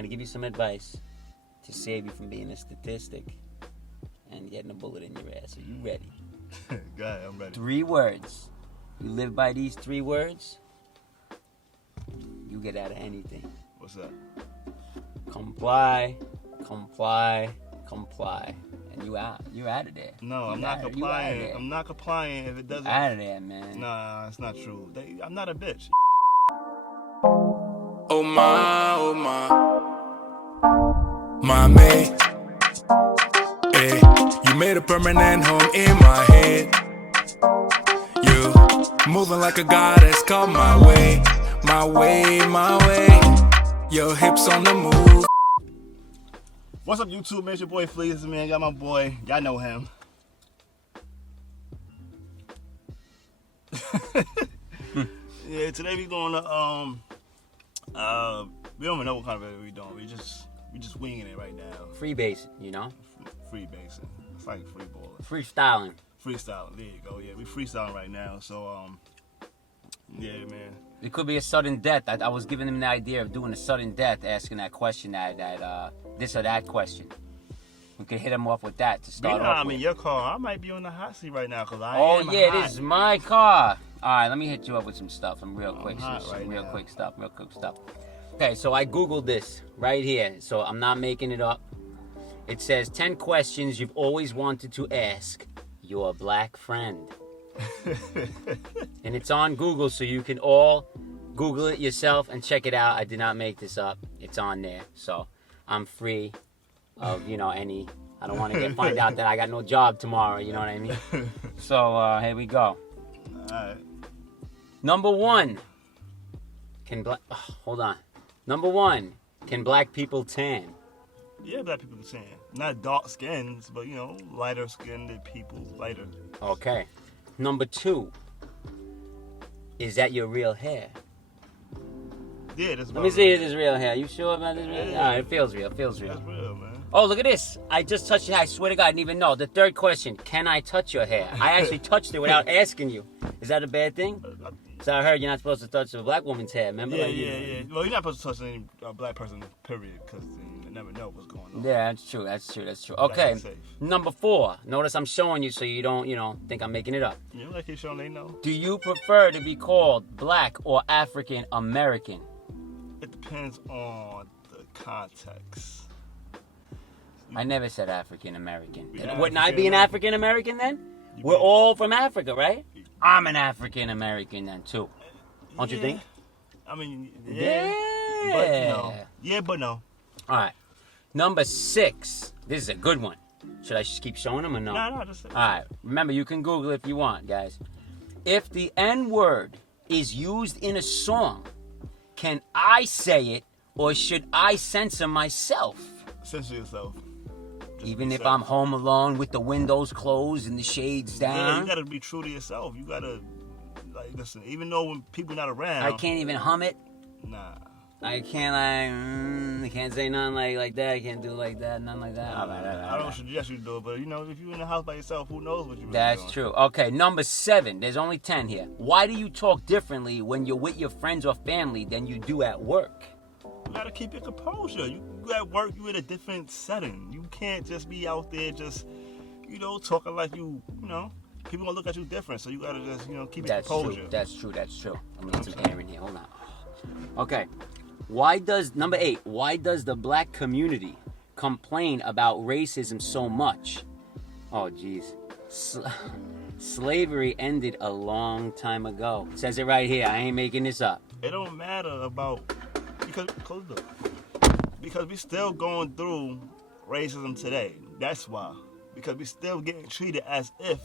going to give you some advice to save you from being a statistic and getting a bullet in your ass. Are you ready? Go ahead, I'm ready. 3 words. You live by these 3 words, you get out of anything. What's that? Comply, comply, comply. And you're out of there. No, I'm not complying. I'm not complying if it doesn't. Out of there, man. Nah, it's not true. I'm not a bitch. Oh my mate. Hey, you made a permanent home in my head. You moving like a goddess, come my way, my way, my way. Your hips on the move. What's up, YouTube? Man, it's your boy Fleas, man. Got my boy. Y'all know him. Yeah, today we doing we don't even know what kind of video we doing. We just winging it right now. Freebase, you know? Free basing. It's like free balling. Freestyling. Freestyling. There you go. Yeah, we freestyling right now. So yeah, man. It could be a sudden death. I was giving him the idea of doing a sudden death, asking that question, that this or that question. We could hit him off with that to start off I'm with. in your car. I might be on the hot seat right now because I Oh am yeah, hot. this is my car. All right, let me hit you up with some stuff. Some real quick hot stuff. right Real now. quick stuff. Okay, so I Googled this right here. So I'm not making it up. It says 10 questions you've always wanted to ask your black friend. And it's on Google, so you can all Google it yourself and check it out. I did not make this up. It's on there. So I'm free of, any... I don't want to find out that I got no job tomorrow, you know what I mean? So, here we go. Alright. Number 1. Hold on. Number 1. Can black people tan? Yeah, black people are saying. Not dark skins, but lighter skinned people, lighter. Okay. Number 2. Is that your real hair? Yeah, that's Let me see if this is real hair. You sure about this real hair? Yeah. All right, it feels real. That's real, man. Oh, look at this. I just touched it. I swear to God, I didn't even know. The 3rd question, can I touch your hair? I actually touched it without asking you. Is that a bad thing? So I heard you're not supposed to touch a black woman's hair, remember? Yeah. Well, you're not supposed to touch any black person, period, because you never know what's going on. Yeah, that's true. Okay, Safe. number 4. Notice I'm showing you so you don't, think I'm making it up. You like you showing they know? Do you prefer to be called black or African American? It depends on the context. I never said African American. Yeah, Wouldn't I be an African American then? We're all from Africa, right? I'm an African American then too. Don't you think? I mean, Yeah. But no. Yeah, but no. All right. Number 6. This is a good one. Should I just keep showing them or no? No, just say All right. Remember, you can Google if you want, guys. If the N-word is used in a song, can I say it or should I censor myself? Censor yourself. Even if I'm home alone with the windows closed and the shades Yeah, down? you gotta be true to yourself. You gotta, listen, even though when people not around. I can't even hum it. Nah. I can't I can't say nothing like that. I can't do like that, nothing like that. All right. I don't suggest you do it, but if you're in the house by yourself, who knows what you're really That's doing. true. Okay, number 7. There's only 10 here. Why do you talk differently when you're with your friends or family than you do at work? You gotta keep your composure. You at work, you in a different setting. You can't just be out there just, talking like people gonna look at you different. So you gotta just, keep your composure. That's true. I'm gonna get some air in here. Hold on. Okay. Number 8, why does the black community complain about racism so much? Oh, geez. Slavery ended a long time ago. It says it right here. I ain't making this up. It don't matter because we still going through racism today. That's why. Because we still getting treated as if,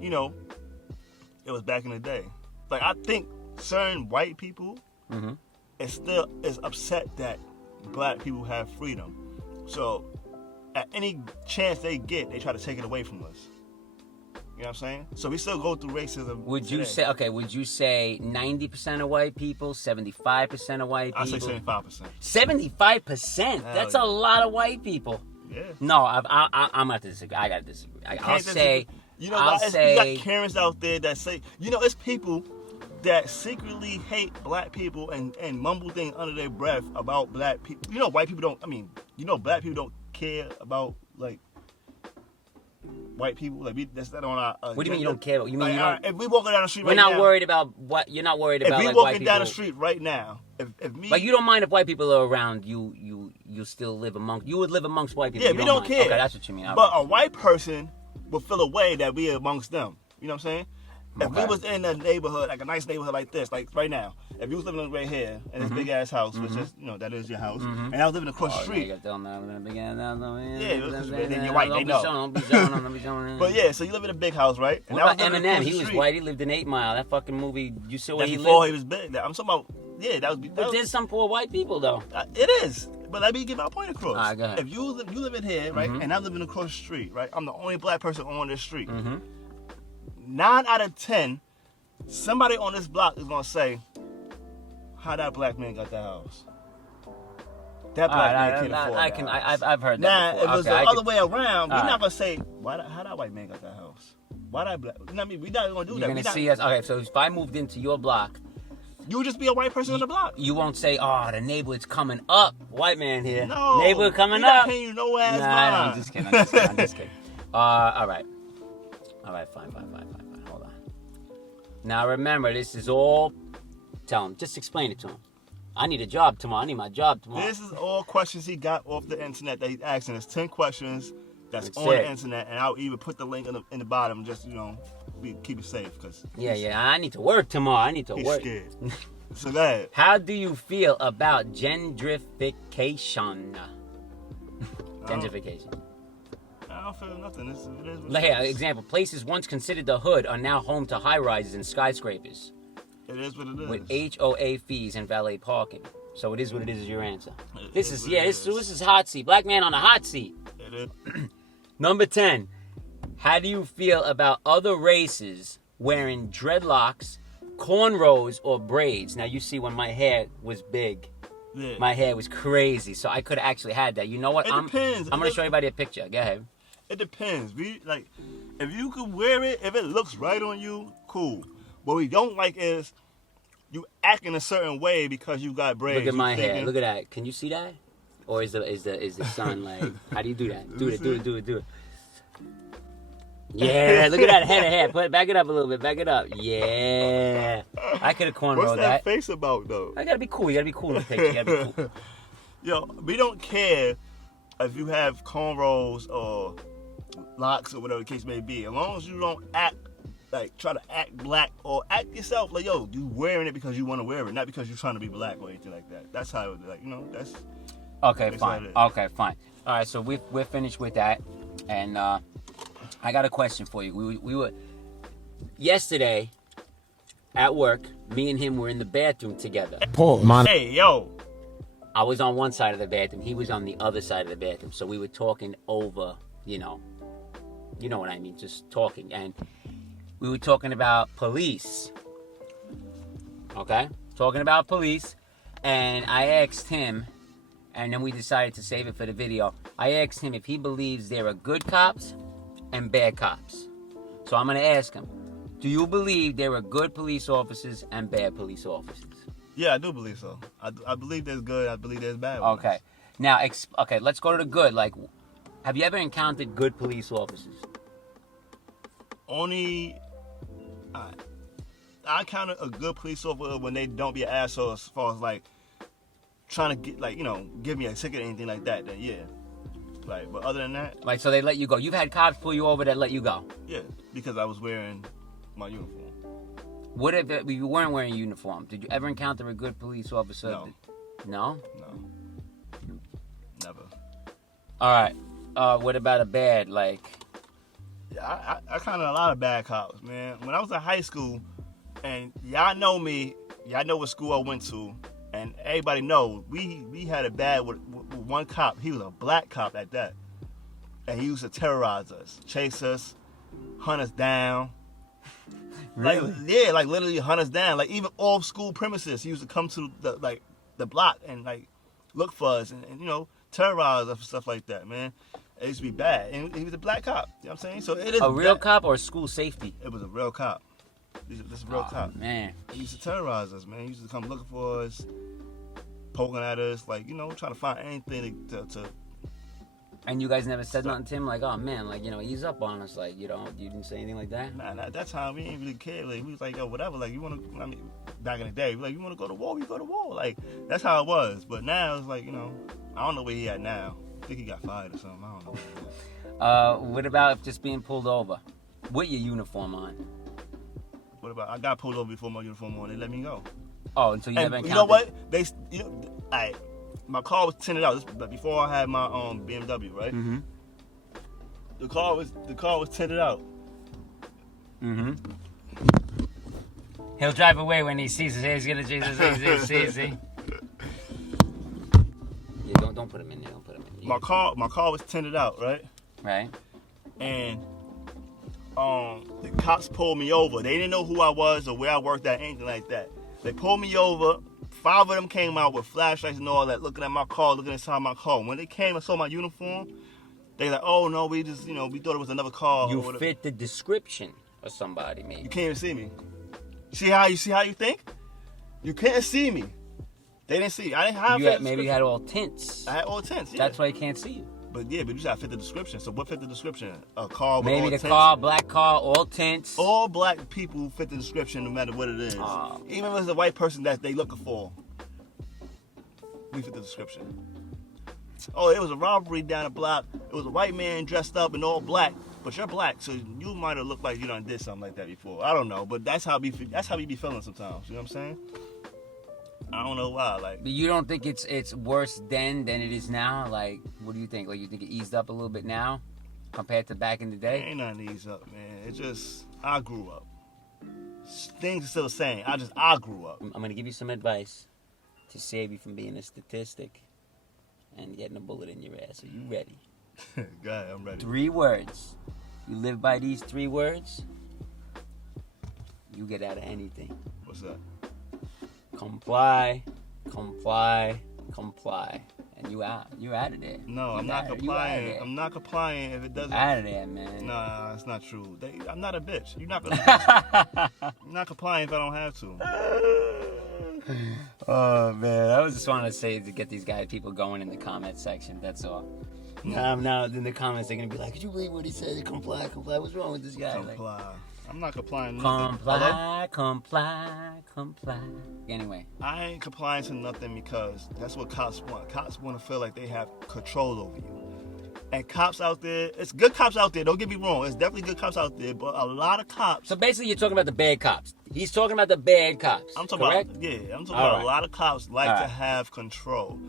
it was back in the day. Like, I think certain white people is upset that black people have freedom. So at any chance they get, they try to take it away from us. You know what I'm saying? So we still go through racism. Would you say 90% of white people, 75% of white people? I say 75%. 75%? That's a lot of white people. Yeah. No, I'm going to disagree. I got to disagree. I'll say... You got Karens out there that say, it's people that secretly hate black people and mumble things under their breath about black people. You know, white people don't. I mean, you know, black people don't care about like white people. Like that's not on our. What do you mean you don't care? You mean like, you don't? If we walking down the street, We're right not now, worried about what you're not worried about. If we like, walking white down the people. street right now, if me, Like you don't mind if white people are around, you still live among. You would live amongst white people. yeah, you we don't mind. care. Okay, that's what you mean. All But right. a white person will feel a way that we are amongst them. You know what I'm saying? If we Okay. was in a neighborhood, like a nice neighborhood like this, like right now, if you was living right here in this big ass house, which is, you know, that is your house, and I was living across the street. Yeah, then you're white, they know. Don't be showing. But yeah, so you live in a big house, right? And What I was about living Eminem? across the He was street. white. He lived in 8 Mile. That fucking movie. You saw where That's he before lived. he was big. I'm talking about, yeah, that was. But there's some poor white people though. It is. But let me get my point across. All right, go ahead. If you live in here, right, and I'm living across the street, right, I'm the only black person on this street. 9 out of 10, somebody on this block is gonna say, "How that black man got that house? That black man can't afford that house." I've heard Now, that if before. it was the other way around, we're All not right. gonna say, "How that white man got that house? Why that black?" You know what I mean? We're not gonna do You're that. gonna see us. Okay, so if I moved into your block, You would just be a white person on the block. you won't say, "Oh, the neighborhood's coming up, white man here." No, Neighborhood coming we not up. paying you no ass Nah, mind. I'm just kidding. I'm just kidding. All right, fine. Hold on. Now remember, this is all. Tell him. Just explain it to him. I need a job tomorrow. I need my job tomorrow. This is all questions he got off the internet that he's asking. It's 10 questions that's That's on it. the internet, and I'll even put the link in the bottom, just, you know, keep it safe, because Yeah. I need to work tomorrow. I need to he's work. scared. So go ahead. How do you feel about gentrification? Gentrification. I don't feel nothing. It is what Like it here, is. example. Places once considered the hood are now home to high-rises and skyscrapers It is what it is. with HOA fees and valet parking. So it is what it is your answer. It This is is, what yeah, it this is. is hot seat. Black man on a hot seat. It is. Number 10. How do you feel about other races wearing dreadlocks, cornrows, or braids? Now you see when my hair was big, Yeah. my hair was crazy, so I could have actually had that. You know what? It I'm depends. gonna show everybody a picture. Go ahead. It depends. If you could wear it, if it looks right on you, cool. What we don't like is you acting a certain way because you got braids. Look at You my hair. thinking- Look at that. Can you see that? Or is the sun like? How do you do that? Do it. Yeah, look at that head of hair. Back it up a little bit. Back it up. Yeah, I could have What's cornrowed that that. face about, though? I gotta be cool. You gotta be cool in the picture. You gotta be cool. Yo, we don't care if you have cornrows or locks or whatever the case may be. As long as you don't try to act black or act yourself like, yo, you wearing it because you want to wear it, not because you're trying to be black or anything like that. That's how, that's... Okay, That's fine. how it is. Okay, fine. All right, so we're finished with that, and I got a question for you. We were yesterday at work. Me and him were in the bathroom together. Hey, yo! I was on one side of the bathroom. He was on the other side of the bathroom. So we were talking over, you know what I mean, just talking. And we were talking about police. Okay? Talking about police. And I asked him, and then we decided to save it for the video. I asked him if he believes there are good cops and bad cops. So I'm going to ask him, do you believe there are good police officers and bad police officers? Yeah, I do believe so. I believe there's good, I believe there's bad ones. Okay. Now, let's go to the good. Like, have you ever encountered good police officers? Only... I count a good police officer when they don't be an asshole as far as, like, trying to get, like, give me a ticket or anything like that, then yeah. Like, but other than that, Like, so they let you go. You've had cops pull you over that let you go. yeah, because I was wearing my uniform. What if you weren't wearing a uniform? Did you ever encounter a good police officer? No. No? No. Never. All right. What about a bad, like... Yeah, I kind of a lot of bad cops, man. When I was in high school, and y'all know me, y'all know what school I went to, and everybody know we had a bad with one cop. He was a black cop at that, and he used to terrorize us, chase us, hunt us down. Really? Like literally hunt us down. Like even off school premises, he used to come to the block and like look for us and terrorize us and stuff like that, man. It used to be bad, and he was a black cop. You know what I'm saying? So it is A real bad. cop or school safety? It was a real cop. This real cop. Man. He used to terrorize us, man. He used to come looking for us, poking at us, like, you know, trying to find anything to And you guys never said nothing to him, like, oh man, like, you know, ease up on us, like, you know, you didn't say anything like that? Nah, at that time we didn't really care. Like, we was like, yo, whatever. Like, you want to? I mean, back in the day, we like, you want to go to war? We go to war. Like, that's how it was. But now it's like, you know, I don't know where he at now. I think he got fired or something. I don't know. What about just being pulled over with your uniform on? What about? I got pulled over before my uniform on. They let me go. Oh, until you And never encountered. you know what? My car was tinted out. This, but before I had my BMW, right? Mm-hmm. The car was tinted out. Mm-hmm. He'll drive away when he sees it. He's gonna see. Yeah, don't put him in there. Don't put him in. My car was tinted out, right? Right. And the cops pulled me over. They didn't know who I was or where I worked at, anything like that. They pulled me over. 5 of them came out with flashlights and all that, looking at my car, looking inside my car. When they came and saw my uniform, they like, oh no, we just, you know, we thought it was another car. You fit the description of somebody, maybe. You can't even see me. See how you think? You couldn't see me. They didn't see. I didn't have. Maybe you had all tints. I had all tints. Yeah. That's why you can't see you. But you just gotta fit the description. So what fit the description? A car with Maybe all the tints? car, black car, all tints. All black people fit the description no matter what it is. Even if it's a white person that they looking for, we fit the description. Oh, it was a robbery down the block. It was a white man dressed up in all black, but you're black, so you might have looked like you done did something like that before. I don't know, but that's how we be feeling sometimes. You know what I'm saying? I don't know why. Like, But you don't think it's worse then than it is now? Like, what do you think? Like, you think it eased up a little bit now compared to back in the day? ain't nothing eased up, man. It just, I grew up. Things are still the same. I grew up. I'm gonna give you some advice to save you from being a statistic and getting a bullet in your ass. Are you ready? Go ahead, I'm ready. 3 words. You live by these 3 words, you get out of anything. What's that? Comply, comply, comply. And you're out of there. No, I'm not complying. I'm not complying if it doesn't. Out of there, man. Nah, it's not true. I'm not a bitch. You're not gonna. I'm not complying if I don't have to. Oh man, I was just wanting to say to get these people going in the comment section. That's all. Now in the comments they're gonna be like, "Could you believe what he said? Comply, comply. What's wrong with this guy?" Comply. I'm not complying. Comply. Anyway, I ain't complying to nothing because that's what cops want. Cops want to feel like they have control over you. And cops out there, it's good cops out there. Don't get me wrong. It's definitely good cops out there, but a lot of cops. so basically, you're talking about the bad cops. He's talking about the bad cops. I'm talking correct? about I'm talking All about right. a lot of cops like All to right. have control.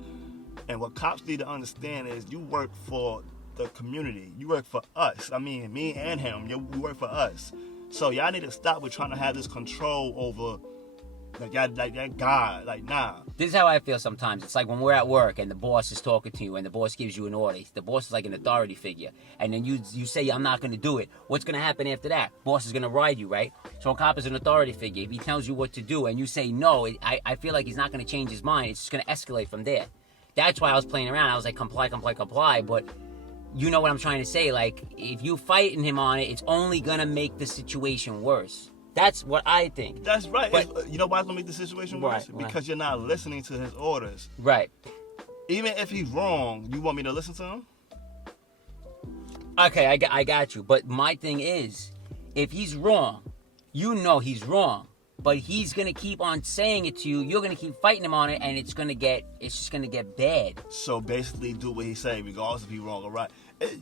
And what cops need to understand is you work for the community. You work for us. I mean, me and him. You work for us. So y'all need to stop with trying to have this control over that guy. Like, nah. This is how I feel sometimes. It's like when we're at work and the boss is talking to you and the boss gives you an order. The boss is like an authority figure. And then you say, I'm not going to do it. What's going to happen after that? Boss is going to ride you, right? So a cop is an authority figure. If he tells you what to do and you say no, I feel like he's not going to change his mind. It's just going to escalate from there. That's why I was playing around. I was like, comply. But you know what I'm trying to say. Like, if you fighting him on it, it's only going to make the situation worse. That's what I think. That's right. But, you know why it's going to make the situation worse? Right. Because you're not listening to his orders. Right. Even if he's wrong, you want me to listen to him? Okay, I got you. But my thing is, if he's wrong, you know he's wrong. But he's gonna keep on saying it to you. You're gonna keep fighting him on it, and it's just gonna get bad. So basically, do what he's saying, regardless if he's wrong or right.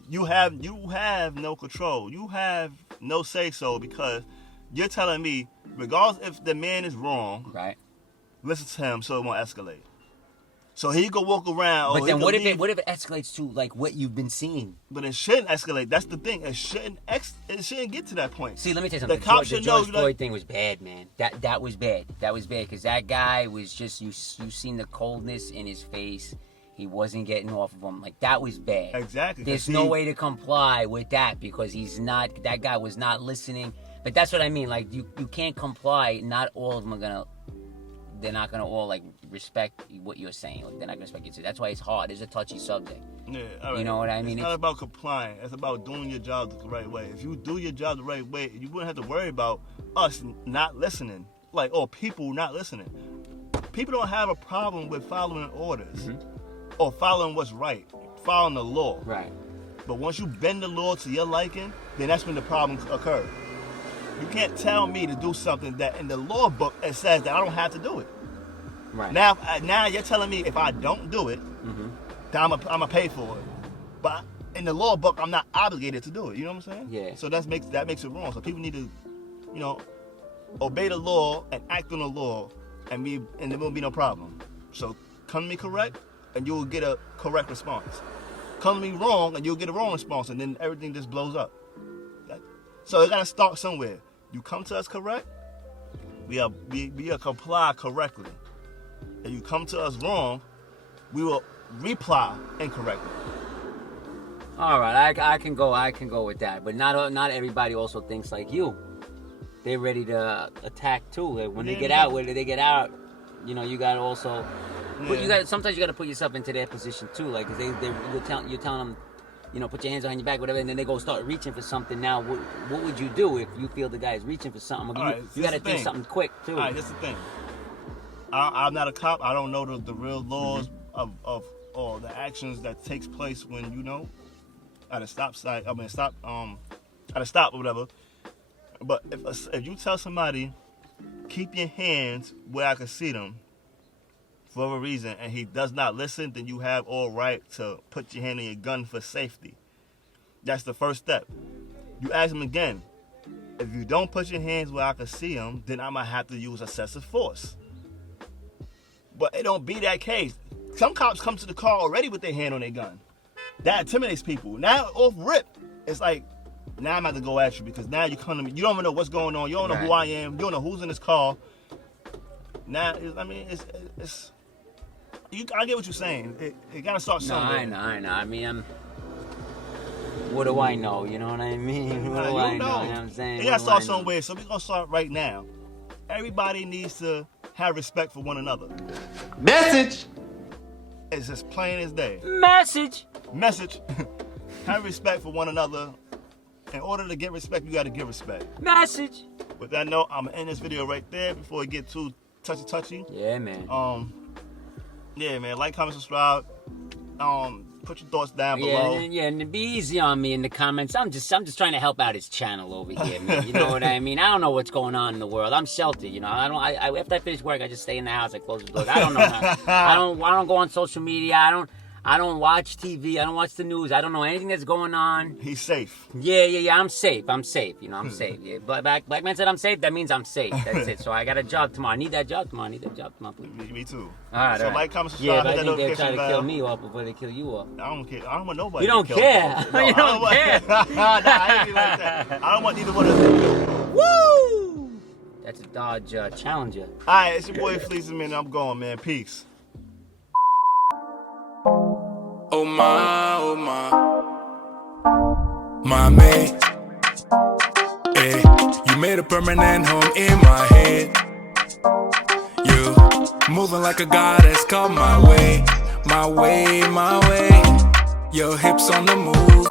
You have no control. You have no say so because you're telling me, regardless if the man is wrong, Right. listen to him so it won't escalate. So he could walk around. But or then he what could if leave, it escalates to like what you've been seeing? But it shouldn't escalate. That's the thing. It shouldn't get to that point. See, let me tell you something. The cops The should know. George Floyd thing was bad, man. That was bad. That was bad because that guy was just you seen the coldness in his face. He wasn't getting off of him. Like, that was bad. Exactly. There's no way to comply with that because that guy was not listening. But that's what I mean. Like, you can't comply. Not all of them they're not going to all, like, respect what you're saying. Like, they're not going to respect you. That's why it's hard. It's a touchy subject. Yeah, all right. You know what I mean? It's not about complying. It's about doing your job the right way. If you do your job the right way, you wouldn't have to worry about, us not listening, like, or people not listening. People don't have a problem with following orders or following what's right, following the law. Right. But once you bend the law to your liking, then that's when the problems occur. You can't tell me to do something that in the law book it says that I don't have to do it. Right. Now you're telling me if I don't do it, then I'm gonna pay for it. But in the law book, I'm not obligated to do it. You know what I'm saying? Yeah. So that makes it wrong. So people need to, obey the law and act on the law, and there will be no problem. So come to me correct, and you will get a correct response. Come to me wrong, and you'll get a wrong response, and then everything just blows up. So it gotta start somewhere. You come to us correct, we comply correctly. If you come to us wrong, we will reply incorrectly. All right, I can go with that, but not everybody also thinks like you. They're ready to attack too. When they get out, you got to also. But sometimes you got to put yourself into their position too, like cause you're telling them, put your hands behind your back, whatever, and then they go start reaching for something. Now, what would you do if you feel the guy is reaching for something? You got to think something quick too. All right, that's the thing. I'm not a cop. I don't know the real laws of or the actions that takes place when at a stop sign. I mean, at a stop or whatever. But if you tell somebody, keep your hands where I can see them, for a reason, and he does not listen, then you have all right to put your hand on your gun for safety. That's the first step. You ask him again. If you don't put your hands where I can see them, then I might have to use excessive force. But it don't be that case. Some cops come to the car already with their hand on their gun. That intimidates people. Now, off rip, it's like, now I'm about to go at you because now you come to me. You don't even know what's going on. You don't know who I am. You don't know who's in this car. Now, it's I get what you're saying. It got to start somewhere. No, I know. I mean, what do I know? You know what I mean? What do I know? You know what I'm saying? It got to start somewhere, so we're going to start right now. Everybody needs to have respect for one another. Message! It's as plain as day. Message! Have respect for one another. In order to get respect, you got to give respect. Message! With that note, I'm going to end this video right there before it get too touchy. Yeah, man. Yeah, man. Like, comment, subscribe. Put your thoughts down below. Yeah, and be easy on me in the comments. I'm just trying to help out his channel over here, man. You know what I mean? I don't know what's going on in the world. I'm sheltered, I after I finish work, I just stay in the house. I close the door. I don't know. I don't go on social media. I don't watch TV. I don't watch the news. I don't know anything that's going on. He's safe. Yeah. I'm safe. I'm safe. I'm safe. Yeah. Black man said I'm safe. That means I'm safe. That's it. So I got a job tomorrow. I need that job tomorrow. Please. Me too. All right. So like, comment, subscribe. Yeah, but I think they're trying to kill me me off before they kill you off. I don't care. I don't want nobody. You don't care. No, You don't care. Nah, I ain't like that. I don't want neither one of them. Woo! That's a Dodge Challenger. All right, it's your boy Fleecy, man. I'm going, man. Peace. Oh my mate, you made a permanent home in my head. You moving like a goddess, come my way. Your hips on the move.